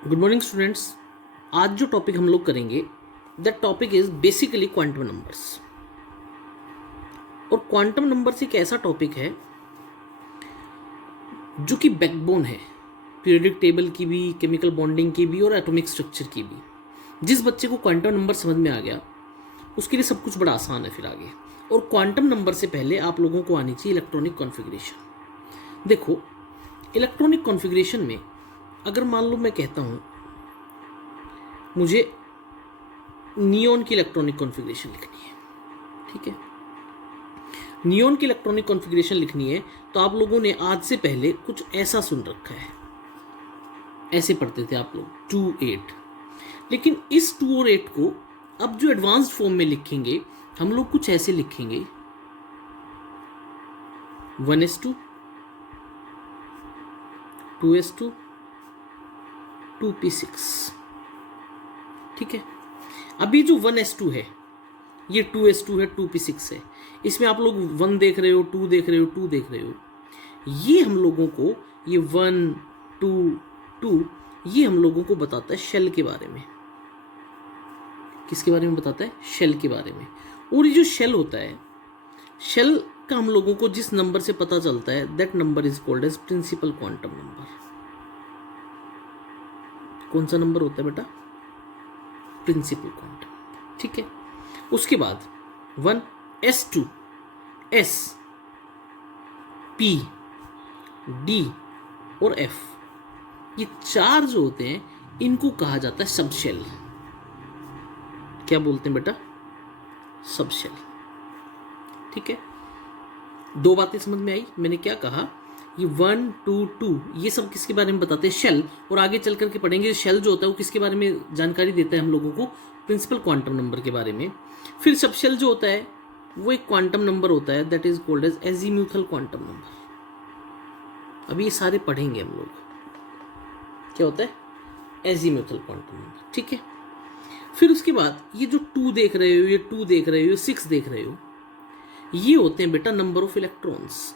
Good morning students. आज जो topic हम लोग करेंगे that topic is basically quantum numbers. और क्वांटम नंबर्स एक ऐसा टॉपिक है जो कि बैकबोन है पीरियोडिक टेबल की भी, केमिकल बॉन्डिंग की भी और एटॉमिक स्ट्रक्चर की भी। जिस बच्चे को क्वांटम नंबर समझ में आ गया उसके लिए सब कुछ बड़ा आसान है फिर आगे। और क्वांटम नंबर से पहले आप लोगों को आनी चाहिए इलेक्ट्रॉनिक कॉन्फ़िगरेशन। देखो, इलेक्ट्रॉनिक कॉन्फ़िगरेशन में अगर मान लो मैं कहता हूँ मुझे नियॉन की इलेक्ट्रॉनिक कॉन्फ़िगरेशन लिखनी है, ठीक है, नियॉन की इलेक्ट्रॉनिक कॉन्फ़िगरेशन लिखनी है, तो आप लोगों ने आज से पहले कुछ ऐसा सुन रखा है, ऐसे पढ़ते थे आप लोग 2 8। लेकिन इस 2 और 8 को अब जो एडवांस्ड फॉर्म में लिखेंगे हम लोग कुछ ऐसे लिखेंगे 1s2 2s2 2p6, ठीक है। अभी जो 1s2 है ये 2s2 है, 2p6 है। इसमें आप लोग 1 देख रहे हो, 2 देख रहे हो, 2 देख रहे हो। ये हम लोगों को ये 1 2 2 ये हम लोगों को बताता है शेल के बारे में। किसके बारे में बताता है? शेल के बारे में। और ये जो शेल होता है, शेल का हम लोगों को जिस नंबर से पता चलता है that number is called as principal quantum number. कौन सा नंबर होता है बेटा? प्रिंसिपल क्वांटम, ठीक है। उसके बाद 1s2 s p d और f, ये चार जो होते हैं इनको कहा जाता है सब शेल। क्या बोलते हैं बेटा? सब शेल, ठीक है। दो बातें समझ में आई। मैंने क्या कहा? ये 1 2 2 ये सब किसके बारे में बताते हैं? शेल। और आगे चल करके पढ़ेंगे शेल जो होता है वो किसके बारे में जानकारी देता है हम लोगों को? प्रिंसिपल क्वांटम नंबर के बारे में। फिर सब शेल जो होता है वो एक क्वांटम नंबर होता है that is called as azimuthal quantum number. अभी ये सारे पढ़ेंगे हम लोग। क्या होता है? एजीम्यूथल क्वांटम नंबर, ठीक है। फिर उसके बाद ये जो 2 देख रहे हो, ये 2 देख रहे हो, 6 देख रहे हो, ये होते हैं बेटा number of electrons.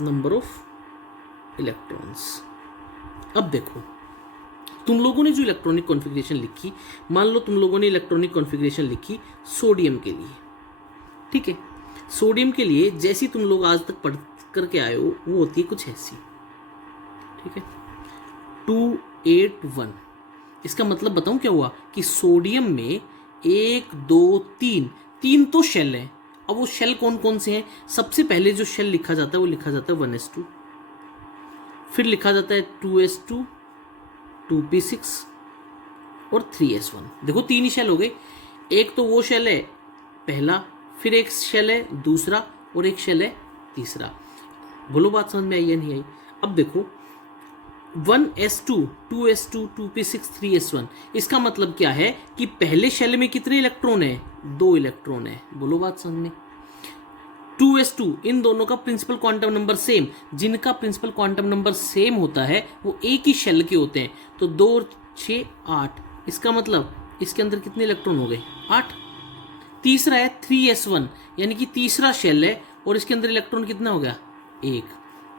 Number of electrons. अब देखो, तुम लोगों ने जो इलेक्ट्रॉनिक कॉन्फ़िगरेशन लिखी, मान लो तुम लोगों ने इलेक्ट्रॉनिक कॉन्फ़िगरेशन लिखी सोडियम के लिए, ठीक है। सोडियम के लिए जैसी तुम लोग आज तक पढ़ करके आए हो वो होती है कुछ ऐसी, ठीक है। 2 8 1। इसका मतलब बताऊं क्या हुआ कि सोडियम में 1 2 3 तो शेल हैं। अब वो शेल कौन कौन से हैं? सबसे पहले जो शेल लिखा जाता है वो लिखा जाता है 1s2, फिर लिखा जाता है 2s2 2p6 और 3s1। देखो 3 ही शेल हो गए। एक तो वो शेल है पहला, फिर एक शेल है दूसरा और एक शेल है तीसरा। बोलो बात समझ में आई या नहीं आई? अब देखो 1s2 2s2 2p6 3s1, इसका मतलब क्या है कि पहले शेल में कितने इलेक्ट्रॉन है? 2 इलेक्ट्रॉन है। बोलो बात समझ में। 2s2 इन दोनों का प्रिंसिपल क्वांटम नंबर सेम। जिनका प्रिंसिपल क्वांटम नंबर सेम होता है वो एक ही शेल के होते हैं। तो 2 6 8, इसका मतलब इसके अंदर कितने इलेक्ट्रॉन हो गए? 8। तीसरा है 3s1, यानी कि तीसरा शेल है और इसके अंदर इलेक्ट्रॉन कितना हो गया? 1।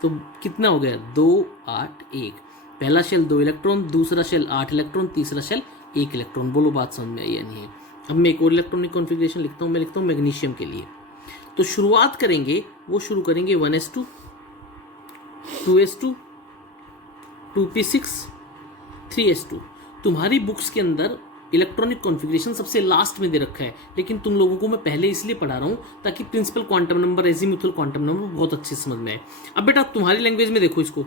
तो कितना हो गया? 2 8 1। पहला शेल 2 इलेक्ट्रॉन, दूसरा शेल 8 इलेक्ट्रॉन, तीसरा शेल 1 इलेक्ट्रॉन। बोलो बात समझ में आई या नहीं है? अब मैं एक और इलेक्ट्रॉनिक कॉन्फ़िगरेशन लिखता हूँ। मैं लिखता हूँ मैग्नीशियम के लिए। तो शुरुआत करेंगे, वो शुरू करेंगे 1s2 2s2 2p6 3s2। तुम्हारी बुक्स के अंदर इलेक्ट्रॉनिक कॉन्फ़िगरेशन सबसे लास्ट में दे रखा है, लेकिन तुम लोगों को मैं पहले इसलिए पढ़ा रहा हूँ ताकि principal quantum number, azimuthal quantum number बहुत अच्छे समझ में आए। अब बेटा तुम्हारी लैंग्वेज में देखो इसको,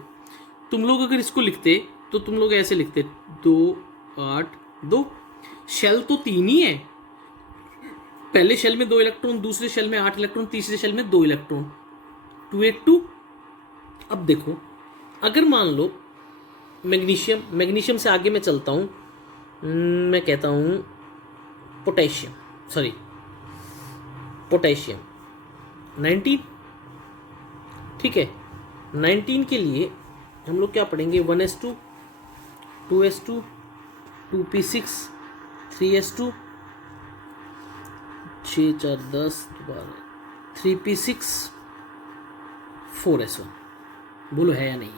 तुम लोग अगर इसको लिखते तो तुम लोग ऐसे लिखते 2 8 2। शेल तो 3 ही है। पहले शेल में 2 इलेक्ट्रॉन, दूसरे शेल में 8 इलेक्ट्रॉन, तीसरे शेल में 2 इलेक्ट्रॉन, 2 8 2। अब देखो, अगर मान लो मैग्नीशियम से आगे मैं चलता हूँ, मैं कहता हूँ पोटेशियम 19, ठीक है। 19 के लिए हम लोग क्या पढ़ेंगे? 1s2 2s2 2p6 3s2 6 4 10 12 3p6 4s1। बोलो है या नहीं है?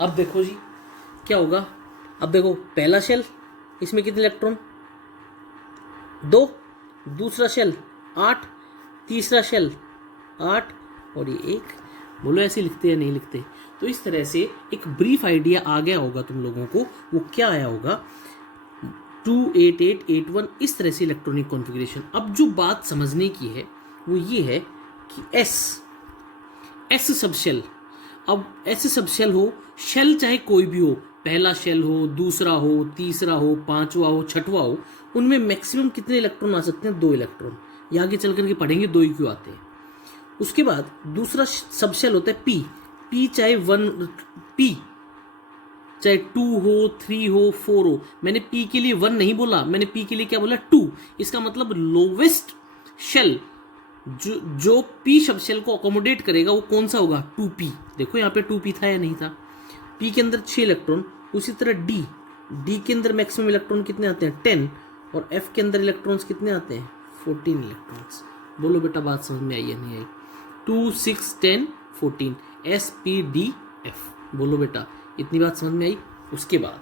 अब देखो जी क्या होगा। अब देखो पहला शेल, इसमें कितने इलेक्ट्रॉन, 2, दूसरा शेल 8, तीसरा शेल 8 और ये 1। बोलो ऐसे लिखते या नहीं लिखते? तो इस तरह से एक ब्रीफ आइडिया आ गया होगा तुम लोगों को। वो क्या आया होगा, 28881 इस तरह से इलेक्ट्रॉनिक कॉन्फ़िगरेशन। अब जो बात समझने की है वो ये है कि एस सब शेल, अब एस सब शेल हो, शेल चाहे कोई भी हो, पहला शेल हो, दूसरा हो, तीसरा हो, पांचवा हो, छठवा हो, उनमें मैक्सिमम कितने इलेक्ट्रॉन आ सकते हैं, 2 इलेक्ट्रॉन। ये आगे चल करके पढ़ेंगे 2 ही क्यों आते हैं। उसके बाद दूसरा सब शेल होता है पी चाहे 1, पी चाहे 2 हो, 3 हो, 4 हो। मैंने पी के लिए 1 नहीं बोला, मैंने पी के लिए क्या बोला, 2। इसका मतलब लोवेस्ट शेल जो पी शब्द शेल को अकोमोडेट करेगा वो कौन सा होगा, 2p। देखो यहाँ पे 2p था या नहीं था। पी के अंदर 6 इलेक्ट्रॉन। उसी तरह डी के अंदर मैक्सिमम इलेक्ट्रॉन कितने आते हैं, 10। और एफ के अंदर इलेक्ट्रॉन्स कितने आते हैं, 14 इलेक्ट्रॉन्स। बोलो बेटा बात समझ में आई या नहीं आई? 2, 6, 10, 14, SPDF। बोलो बेटा इतनी बात समझ में आई? उसके बाद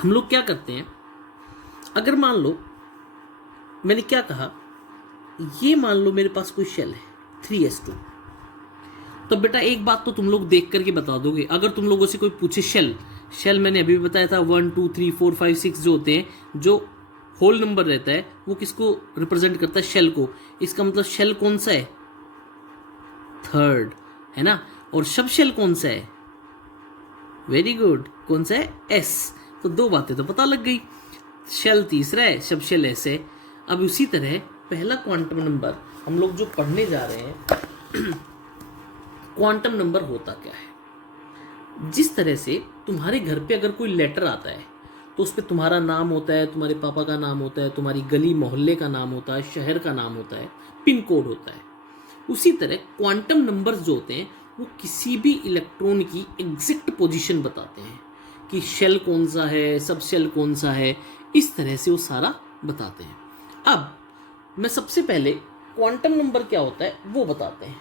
हम लोग क्या करते हैं, अगर मान लो मैंने क्या कहा, ये मान लो मेरे पास कोई शेल है 3s2, तो बेटा एक बात तो तुम लोग देख करके बता दोगे। अगर तुम लोगों से कोई पूछे शेल मैंने अभी भी बताया था 1 2 3 4 5 6 जो होते हैं, जो होल नंबर रहता है वो किसको रिप्रेजेंट करता है, शेल को। इसका मतलब शेल कौन सा है, 3rd है ना। और सब शेल कौन सा है, वेरी गुड, कौन सा है, S। तो 2 बातें तो पता लग गई, शेल तीसरा है, सब शेल S है। अब उसी तरह पहला क्वांटम नंबर हम लोग जो पढ़ने जा रहे हैं क्वांटम नंबर होता क्या है। जिस तरह से तुम्हारे घर पे अगर कोई लेटर आता है तो उस पर तुम्हारा नाम होता है, तुम्हारे पापा का नाम होता है, तुम्हारी गली मोहल्ले का नाम होता है, शहर का नाम होता है, पिन कोड होता है। उसी तरह क्वांटम नंबर्स जो होते हैं वो किसी भी इलेक्ट्रॉन की एग्जैक्ट पोजीशन बताते हैं कि शेल कौन सा है, सब शेल कौन सा है, इस तरह से वो सारा बताते हैं। अब मैं सबसे पहले क्वांटम नंबर क्या होता है वो बताते हैं,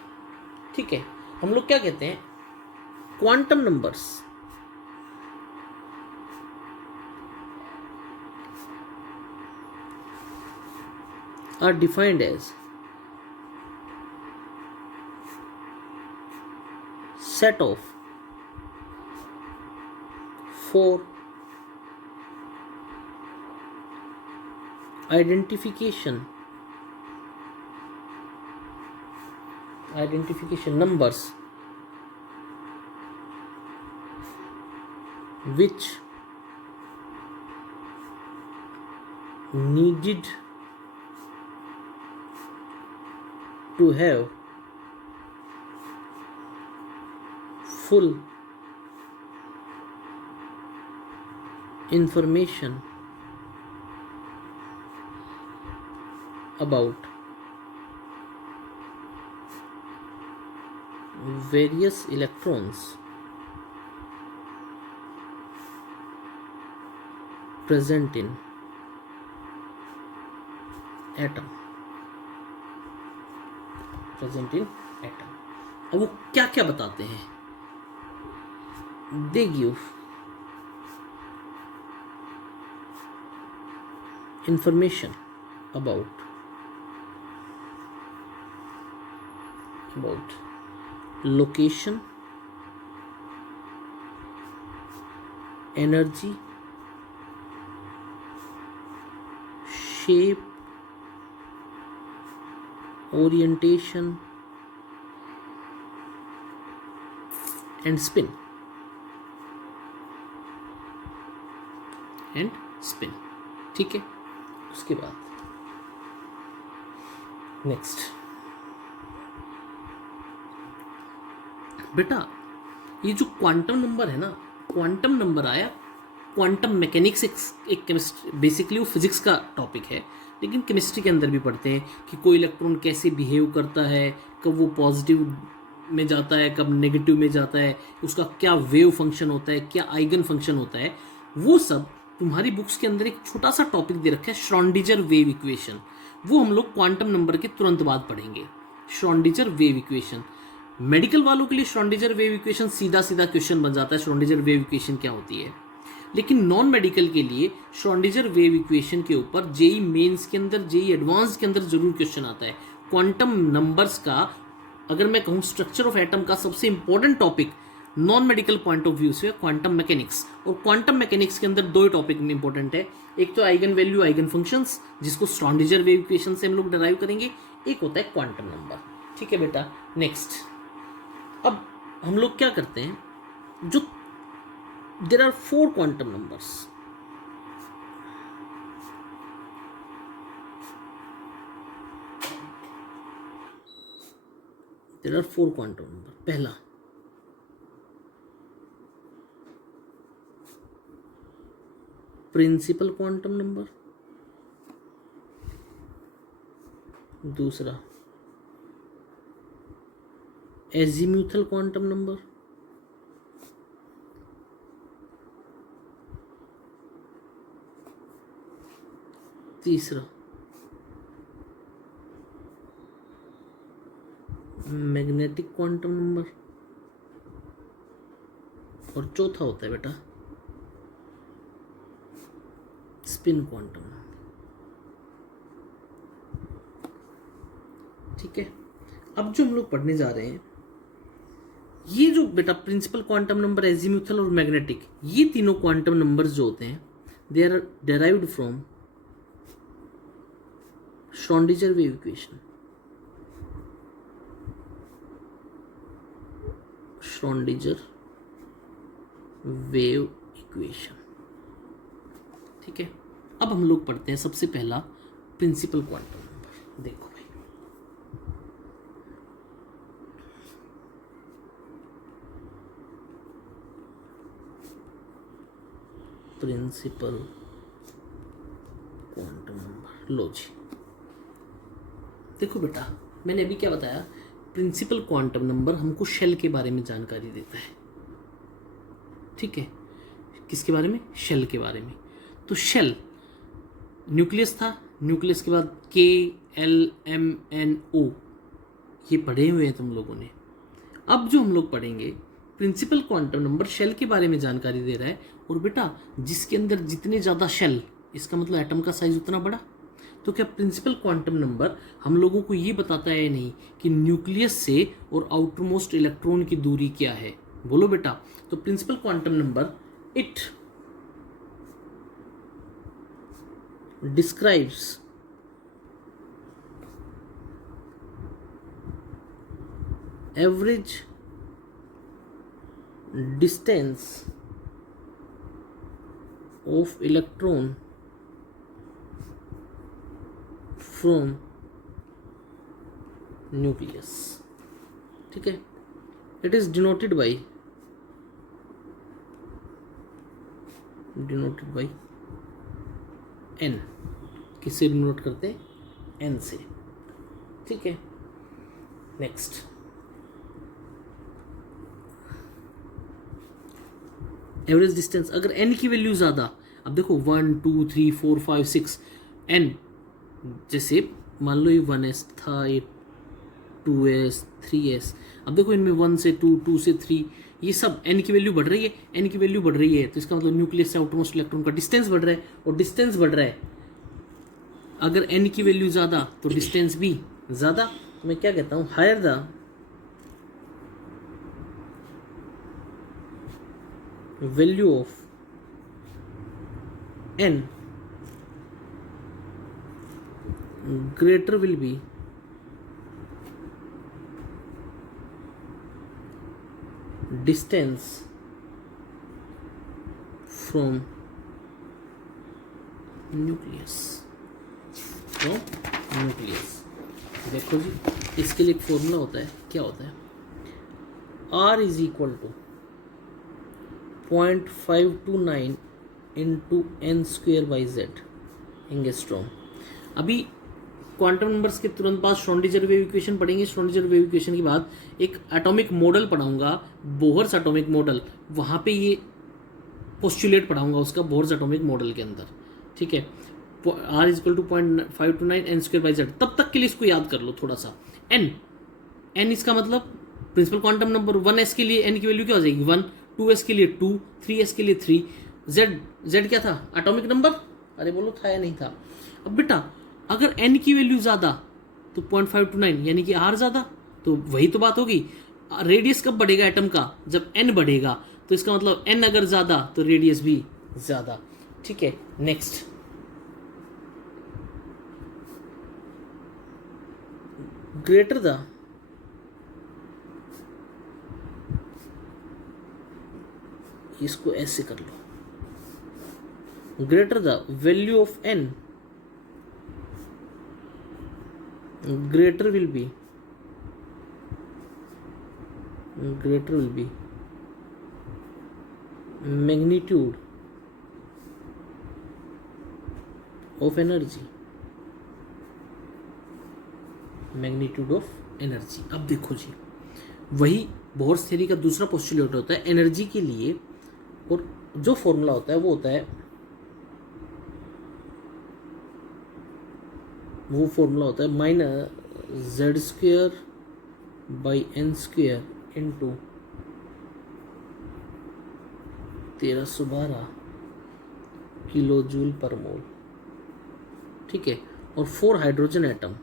ठीक है। हम लोग क्या कहते हैं, quantum numbers are defined as set of 4 identification numbers which needed to have full information about various electrons present in atom। अब वो क्या क्या बताते हैं, they give information about location, energy, shape, orientation and spin। ठीक है। उसके बाद नेक्स्ट बेटा ये जो क्वांटम नंबर है ना, क्वांटम नंबर आया, क्वांटम मैकेनिक्स एक केमिस्ट्री, बेसिकली वो फिजिक्स का टॉपिक है, लेकिन केमिस्ट्री के अंदर भी पढ़ते हैं कि कोई इलेक्ट्रॉन कैसे बिहेव करता है, कब वो पॉजिटिव में जाता है, कब नेगेटिव में जाता है, उसका क्या वेव फंक्शन होता है, क्या आइगन फंक्शन होता है। वो सब तुम्हारी बुक्स के अंदर एक छोटा सा टॉपिक दे रखा है, श्रोडिंगर वेव इक्वेशन। वो हम लोग क्वांटम नंबर के तुरंत बाद पढ़ेंगे, श्रोडिंगर वेव इक्वेशन। मेडिकल वालों के लिए श्रोडिंगर वेव इक्वेशन सीधा सीधा क्वेश्चन बन जाता है, श्रोडिंगर वेव इक्वेशन क्या होती है। लेकिन नॉन मेडिकल के लिए श्रोडिंगर वेव इक्वेशन के ऊपर जेई मेंस के अंदर, जेई एडवांस के अंदर जरूर क्वेश्चन आता है। क्वांटम नंबर्स का अगर मैं कहूँ स्ट्रक्चर ऑफ एटम का सबसे important topic non medical point of view से क्वांटम मैकेनिक्स, और क्वांटम मैकेनिक्स के अंदर दो ही टॉपिक में इंपॉर्टेंट है। एक तो आइगन वैल्यू आइगन फंक्शंस जिसको श्रोडिंगर वेव इक्वेशन से हम लोग डराइव करेंगे, एक होता है क्वांटम नंबर। ठीक है बेटा, नेक्स्ट अब हम लोग क्या करते हैं, जो there are 4 quantum numbers, there are 4 quantum number. पहला प्रिंसिपल क्वांटम नंबर, दूसरा एजीम्यूथल क्वांटम नंबर, तीसरा मैग्नेटिक क्वांटम नंबर, और चौथा होता है बेटा स्पिन क्वांटम नंबर। ठीक है, अब जो हम लोग पढ़ने जा रहे हैं, ये जो बेटा प्रिंसिपल क्वांटम नंबर, एजीम्यूथल और मैग्नेटिक, ये तीनों क्वांटम नंबर्स जो होते हैं they are derived from Schrodinger wave equation. Schrodinger wave equation. ठीक है, अब हम लोग पढ़ते हैं सबसे पहला प्रिंसिपल क्वांटम नंबर। देखो भाई, प्रिंसिपल क्वांटम नंबर, लो जी। देखो बेटा, मैंने अभी क्या बताया, प्रिंसिपल क्वांटम नंबर हमको शेल के बारे में जानकारी देता है। ठीक है, किसके बारे में? शेल के बारे में। तो शेल न्यूक्लियस था, न्यूक्लियस के बाद KLMNO, ये पढ़े हुए हैं तुम लोगों ने। अब जो हम लोग पढ़ेंगे प्रिंसिपल क्वांटम नंबर शेल के बारे में जानकारी दे रहा है। और बेटा जिसके अंदर जितने ज़्यादा शेल, इसका मतलब एटम का साइज उतना बड़ा। तो क्या प्रिंसिपल क्वांटम नंबर हम लोगों को ये बताता है नहीं कि न्यूक्लियस से और आउटरमोस्ट इलेक्ट्रॉन की दूरी क्या है? बोलो बेटा। तो principal quantum number it describes average distance of electron from nucleus. ठीक है, it is denoted by n। किससे डिनोट करते हैं? n से। ठीक है, नेक्स्ट एवरेज डिस्टेंस। अगर n की वैल्यू ज़्यादा, अब देखो 1 2 3 4 5 6 n, जैसे मान लो ये 1s था, ये 2s 3s, अब देखो इनमें 1 से 2 2 से 3, ये सब n की वैल्यू बढ़ रही है, n की वैल्यू बढ़ रही है, तो इसका मतलब न्यूक्लियस से आउटरमोस्ट इलेक्ट्रॉन का डिस्टेंस बढ़ रहा है, और डिस्टेंस बढ़ रहा है। अगर n की वैल्यू ज़्यादा तो डिस्टेंस भी ज़्यादा। तो मैं क्या कहता हूँ, higher the value of n greater will be distance from nucleus। देखो जी, इसके लिए एक फॉर्मूला होता है, क्या होता है? R is equal to 0.529 into n²/z angstrom. अभी क्वांटम नंबर्स के तुरंत बाद श्रोडिंगर वेव इक्वेशन पढ़ेंगे। श्रोडिंगर वेव इक्वेशन के बाद एक एटॉमिक मॉडल पढ़ाऊंगा, बोहर्स एटॉमिक मॉडल, वहाँ पे ये पोस्टुलेट पढ़ाऊंगा उसका, बोहर्स एटॉमिक मॉडल के अंदर। ठीक है, R is equal to 0.529 n²/z। तब तक के लिए इसको याद कर लो थोड़ा सा। n इसका मतलब प्रिंसिपल क्वांटम नंबर 1s के लिए n की वैल्यू क्या हो जाएगी? 1, 2s के लिए 2, 3s के लिए 3, जेड, जेड क्या था, एटॉमिक नंबर, अरे बोलो था या नहीं था। अब बेटा अगर एन की वैल्यू ज़्यादा तो 0.529 यानी कि आर ज़्यादा, तो वही तो बात होगी। रेडियस कब बढ़ेगा एटम का, जब एन बढ़ेगा, तो इसका मतलब एन अगर ज़्यादा तो रेडियस भी ज़्यादा। ठीक है, नेक्स्ट, ग्रेटर द इसको ऐसे कर लो, greater the value of n, greater will be magnitude of energy, magnitude of energy. अब देखो जी, वही बोर्स थ्योरी का दूसरा पोस्टुलेट होता है एनर्जी के लिए, और जो फॉर्मूला होता है वो होता है, वो फॉर्मूला होता है -z² by n² into 1312 kilo joule पर मोल। ठीक है, और 4 hydrogen atom,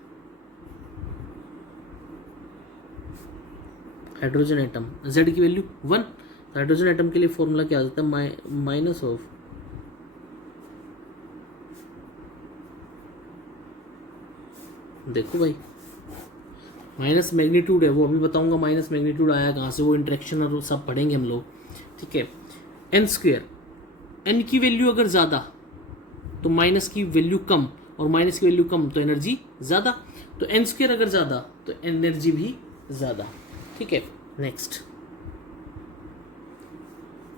hydrogen atom z की वैल्यू 1, हाइड्रोजन एटम के लिए फॉर्मूला क्या आ जाता है, माइनस ऑफ देखो भाई माइनस मैग्नीट्यूड है, वो अभी बताऊंगा माइनस मैग्नीट्यूड आया कहाँ से, वो इंट्रैक्शन और सब पढ़ेंगे हम लोग। ठीक है, n², n की वैल्यू अगर ज़्यादा तो माइनस की वैल्यू कम, और माइनस की वैल्यू कम तो एनर्जी ज़्यादा, तो n² अगर ज़्यादा तो एनर्जी भी ज़्यादा। ठीक है, next,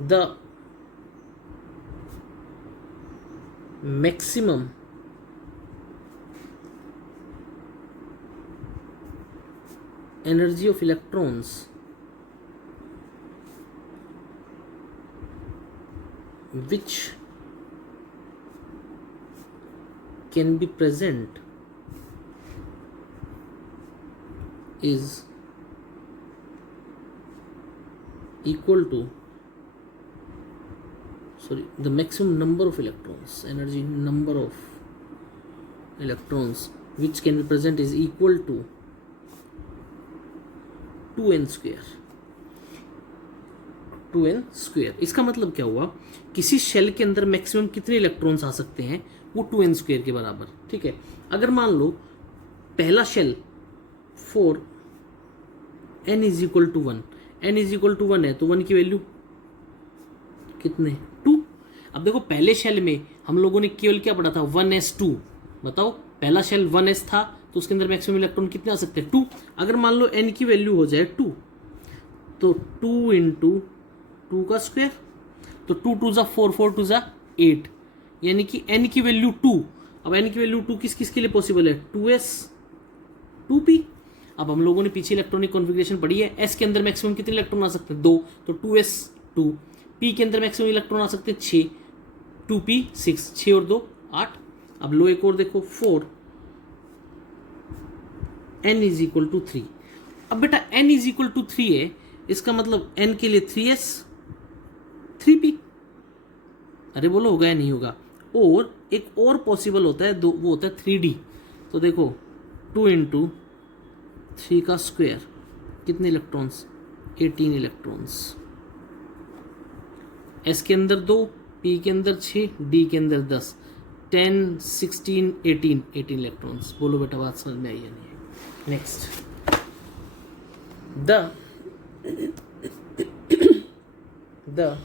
the maximum energy of electrons which can be present is equal to, sorry, the maximum number of electrons, energy number of electrons which can be present is equal to 2n²। 2n², इसका मतलब क्या हुआ, किसी shell के अंदर maximum कितने electrons आ सकते हैं, वो 2n² के बराबर। ठीक है, अगर मान लो पहला shell 4 n is equal to 1, n is equal to 1 है, तो 1 की वैल्यू कितने, 2। अब देखो पहले शेल में हम लोगों ने केवल क्या पढ़ा था, 1s2, बताओ पहला शेल 1s था तो उसके अंदर मैक्सिमम इलेक्ट्रॉन कितने आ सकते हैं, 2। अगर मान लो n की वैल्यू हो जाए 2, तो 2 इंटू 2 का स्क्वायर, तो 2 2 ज़ा 4, 4 2 ज़ा 8, यानी कि n की वैल्यू 2। अब n की वैल्यू 2 किस किस के लिए पॉसिबल है, 2s 2p। अब हम लोगों ने पीछे इलेक्ट्रॉनिक कॉन्फ़िगरेशन पढ़ी है, s के अंदर मैक्सिमम कितने इलेक्ट्रॉन आ सकते हैं, 2, तो 2s 2, p के अंदर मैक्सिमम इलेक्ट्रॉन आ सकते हैं 6, 2p 6, 6 और 2 8। अब लो एक और देखो 4 n इज इक्वल टू 3। अब बेटा n इज इक्वल टू 3 है, इसका मतलब n के लिए 3s 3p, अरे बोलो होगा या नहीं होगा। और एक और पॉसिबल होता है, दो, वो होता है 3d। तो देखो 2 इंटू 3 का स्क्वायर, कितने इलेक्ट्रॉन्स, 18 इलेक्ट्रॉन्स, s के अंदर 2, p के अंदर 6, d के अंदर 10, 10 16 18 18 इलेक्ट्रॉन्स। बोलो बेटा बात समझ में आई या नहीं। Next, the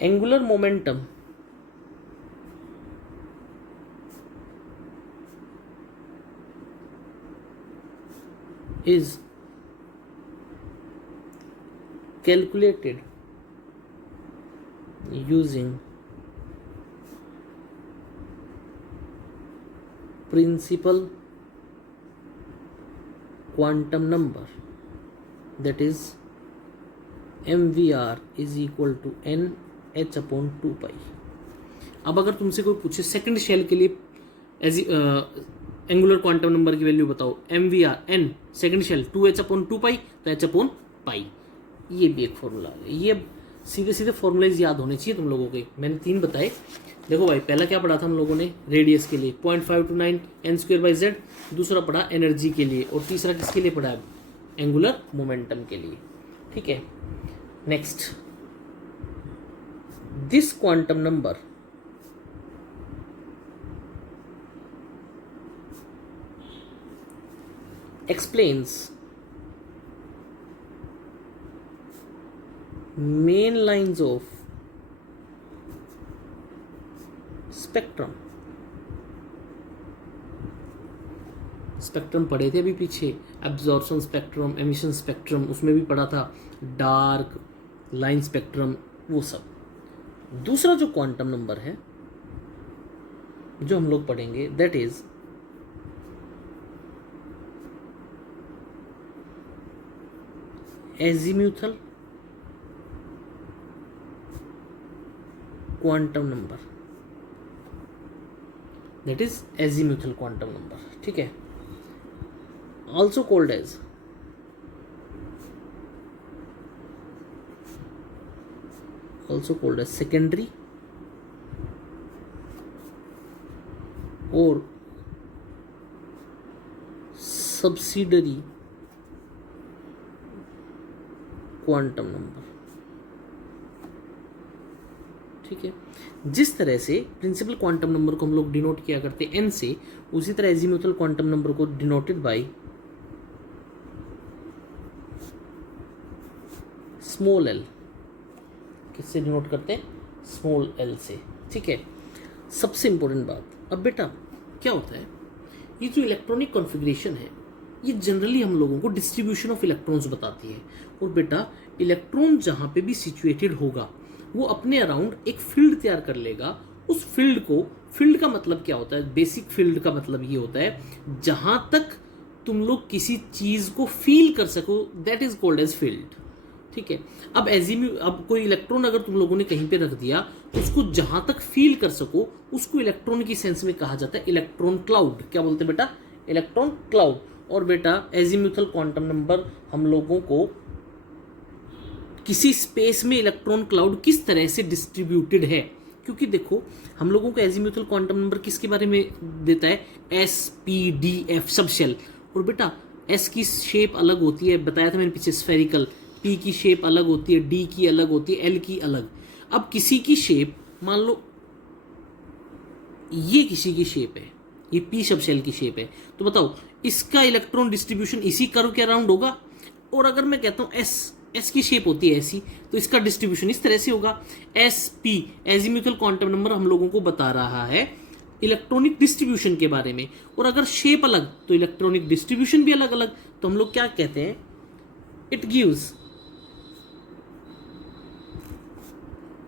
angular momentum is calculated using principal quantum number, that is mvr is equal to nh upon 2 pi। अब अगर तुमसे कोई पूछे सेकंड शेल के लिए एंगुलर क्वांटम नंबर की वैल्यू बताओ, mvr n second shell 2h upon 2 pi, तो h upon pi, ये भी एक फॉर्मूला है। ये सीधे सीधे फॉर्मूलाइज याद होने चाहिए तुम लोगों के। मैंने 3 बताए। देखो भाई, पहला क्या पढ़ा था हम लोगों ने रेडियस के लिए 0.529 n²/z, दूसरा पढ़ा एनर्जी के लिए, और तीसरा किसके लिए पढ़ा है? एंगुलर मोमेंटम के लिए। ठीक है, next, this quantum number explains main lines of spectrum। Spectrum पढ़े थे अभी पीछे, एब्जॉर्प्शन स्पेक्ट्रम, एमिशन स्पेक्ट्रम, उसमें भी पढ़ा था डार्क लाइन स्पेक्ट्रम, वो सब। दूसरा जो क्वांटम नंबर है जो हम लोग पढ़ेंगे, that is azimuthal quantum number, that is azimuthal quantum number. ठीक है, ऑल्सो कॉल्ड एज सेकेंडरी और सब्सिडरी क्वांटम नंबर। ठीक है, जिस तरह से प्रिंसिपल क्वांटम नंबर को हम लोग डिनोट किया करते n से, उसी तरह एजीम्यूथल क्वांटम नंबर को डिनोटेड बाय स्मॉल l। किससे डिनोट करते हैं? स्मॉल l से। ठीक है, सबसे इंपॉर्टेंट बात, अब बेटा क्या होता है, ये जो इलेक्ट्रॉनिक कॉन्फ़िगरेशन है ये जनरली हम लोगों को डिस्ट्रीब्यूशन ऑफ इलेक्ट्रॉन्स बताती है। और बेटा इलेक्ट्रॉन जहाँ पे भी सिचुएटेड होगा वो अपने अराउंड एक फील्ड तैयार कर लेगा। उस फील्ड को, फील्ड का मतलब क्या होता है? बेसिक फील्ड का मतलब ये होता है जहाँ तक तुम लोग किसी चीज़ को फील कर सको, that is called as field. ठीक है, अब कोई इलेक्ट्रॉन अगर तुम लोगों ने कहीं पे रख दिया, उसको जहां तक फील कर सको उसको इलेक्ट्रॉन की सेंस में कहा जाता है इलेक्ट्रॉन क्लाउड। क्या बोलते हैं बेटा? Electron cloud. और बेटा एजीम्यूथल क्वांटम नंबर हम लोगों को किसी स्पेस में इलेक्ट्रॉन क्लाउड किस तरह से डिस्ट्रीब्यूटेड है, क्योंकि देखो हम लोगों को एजीम्यूथल क्वांटम नंबर किसके बारे में देता है? SPDF, सब शेल। और बेटा S की शेप अलग होती है, बताया था मैंने पीछे, स्फेरिकल। P की शेप अलग होती है, D की अलग होती है, L की अलग। अब किसी की शेप, मान लो ये किसी की शेप है, ये P सब शेल की शेप है, तो बताओ इसका इलेक्ट्रॉन डिस्ट्रीब्यूशन इसी कर्व के अराउंड होगा। और अगर मैं कहता हूं S की शेप होती है ऐसी, तो इसका डिस्ट्रीब्यूशन इस तरह से होगा। SP एजीम्यूथल क्वांटम नंबर हम लोगों को बता रहा है इलेक्ट्रॉनिक डिस्ट्रीब्यूशन के बारे में। और अगर शेप अलग तो इलेक्ट्रॉनिक डिस्ट्रीब्यूशन भी अलग अलग। तो हम लोग क्या कहते हैं? It gives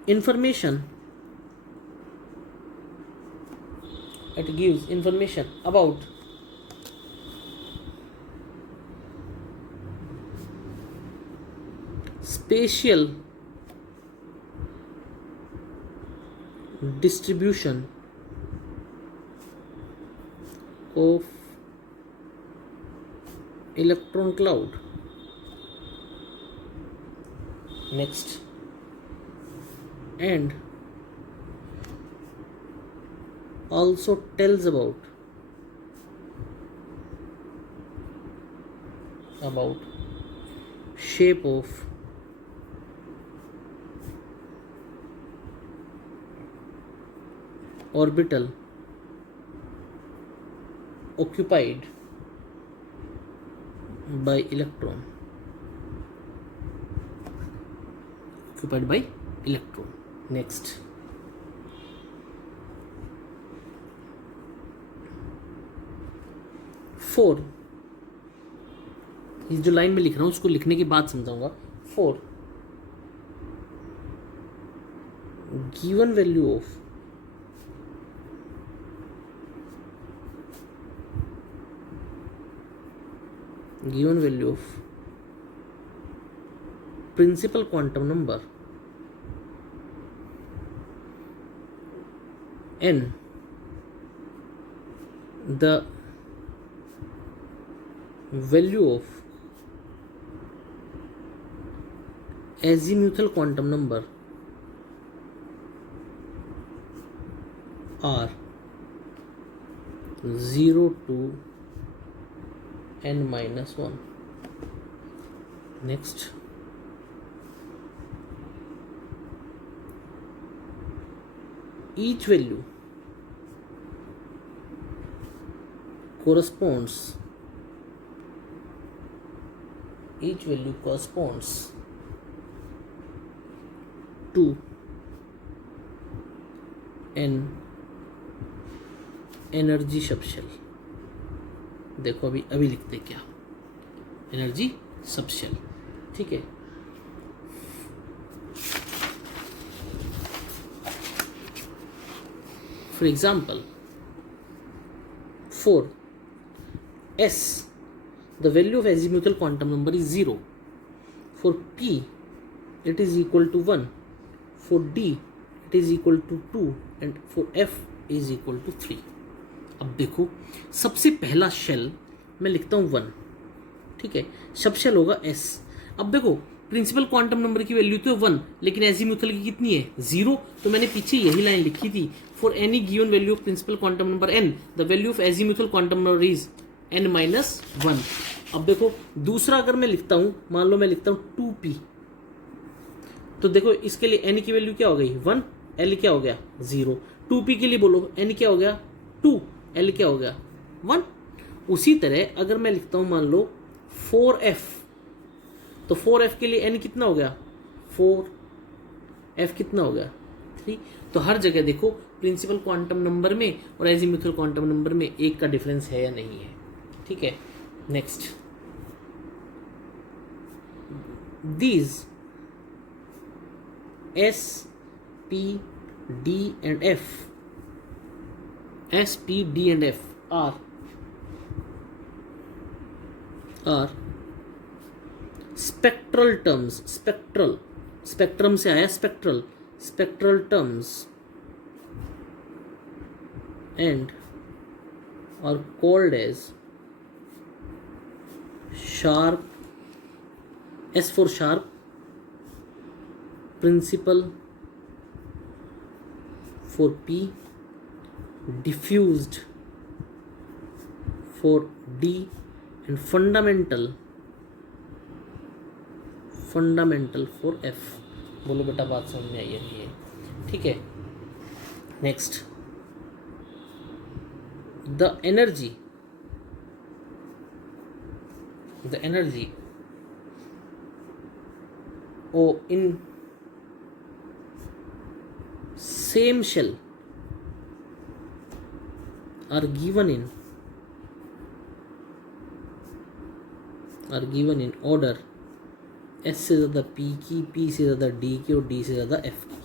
information about spatial distribution of electron cloud. Next, and also tells about shape of orbital occupied by electron. Next, four, इस जो लाइन में लिख रहा हूं उसको लिखने के बाद समझाऊंगा। For, given value of principal quantum number n, the value of azimuthal quantum number are 0 to n minus 1. Next, each value corresponds to an energy subshell. देखो अभी लिखते क्या, एनर्जी सबशेल. ठीक है. For example, for S the value of azimuthal quantum number is 0. For P it is equal to 1. For D it is equal to 2 and for F is equal to 3. अब देखो, सबसे पहला shell मैं लिखता हूँ 1. ठीक है. सब शेल होगा S. अब देखो, प्रिंसिपल क्वांटम नंबर की वैल्यू तो 1, लेकिन एजीमुथल की कितनी है 0. तो मैंने पीछे यही लाइन लिखी थी, for any given value of principal quantum number n the value of azimuthal quantum number is n minus 1. अब देखो, दूसरा अगर मैं लिखता हूँ, मान लो मैं लिखता हूँ 2p, तो देखो इसके लिए n की वैल्यू क्या हो गई 1, l क्या हो गया 0. 2p के लिए बोलो n क्या हो गया 2, l क्या हो गया 1. उसी तरह अगर मैं लिखता हूं मान लो 4f, तो 4f के लिए n कितना हो गया 4, f कितना हो गया 3. तो हर जगह देखो प्रिंसिपल क्वांटम नंबर में और एजीमुथल क्वांटम नंबर में एक का डिफरेंस है या नहीं है. ठीक है. Next, these S, P, D and F, S, P, D and F are spectral terms. Spectrum से आया spectral terms and are called as sharp, S for sharp, principal for P, diffused for D and fundamental for F. बोलो बेटा, बात समझ में आई है नहीं है? ठीक है. Next, the energy in same shell are given in order S से ज़्यादा P की, P से ज़्यादा D की और D से ज़्यादा F की.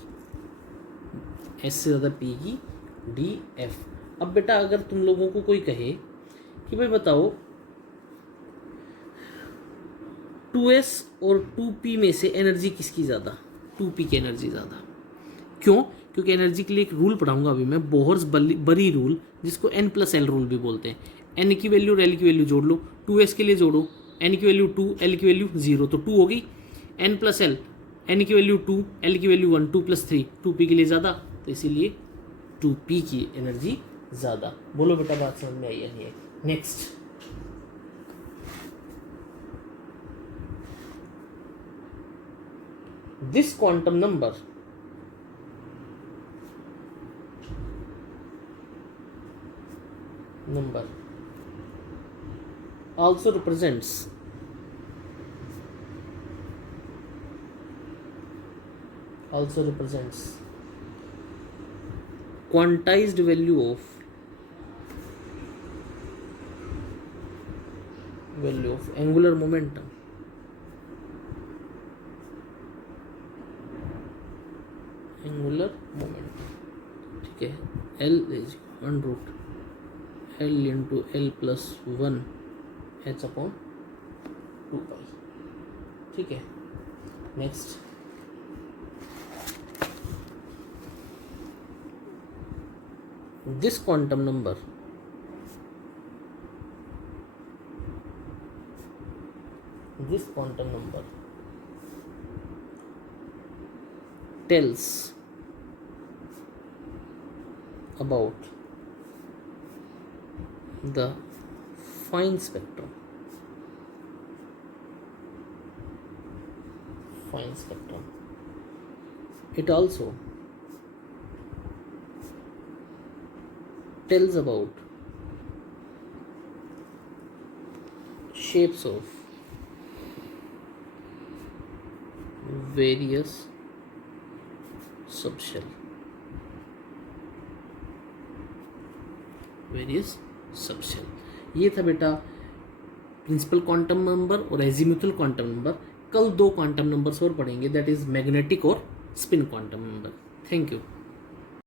S से ज़्यादा P की, D, F. अब बेटा अगर तुम लोगों को कोई कहे कि भाई बताओ 2S और 2P में से एनर्जी किसकी ज़्यादा, 2P की एनर्जी ज़्यादा. क्यों? क्योंकि एनर्जी के लिए एक रूल पढ़ाऊंगा अभी मैं, बोहर्स बरी रूल, जिसको n+l रूल भी बोलते हैं. n की वैल्यू और l की वैल्यू जोड़ लो, 2S के लिए जोड़ो, n की वैल्यू 2, l की वैल्यू 0, तो 2 हो गई. n+l, n की वैल्यू 2, l की वैल्यू 1, 2 + 3, 2p के लिए ज़्यादा, तो इसीलिए 2p की एनर्जी ज़्यादा. बोलो बेटा, बात समझ में आई है नहीं है? Next, this quantum number also represents quantized value of angular momentum. ठीक है. L is 1/L into L plus 1 h upon 2 pi. ठीक है. Next, this quantum number tells about the fine spectrum. It also tells about shapes of various subshell. ये था बेटा principal quantum number और azimuthal quantum number. कल 2 quantum numbers और पढ़ेंगे, that is magnetic और spin quantum number. Thank you.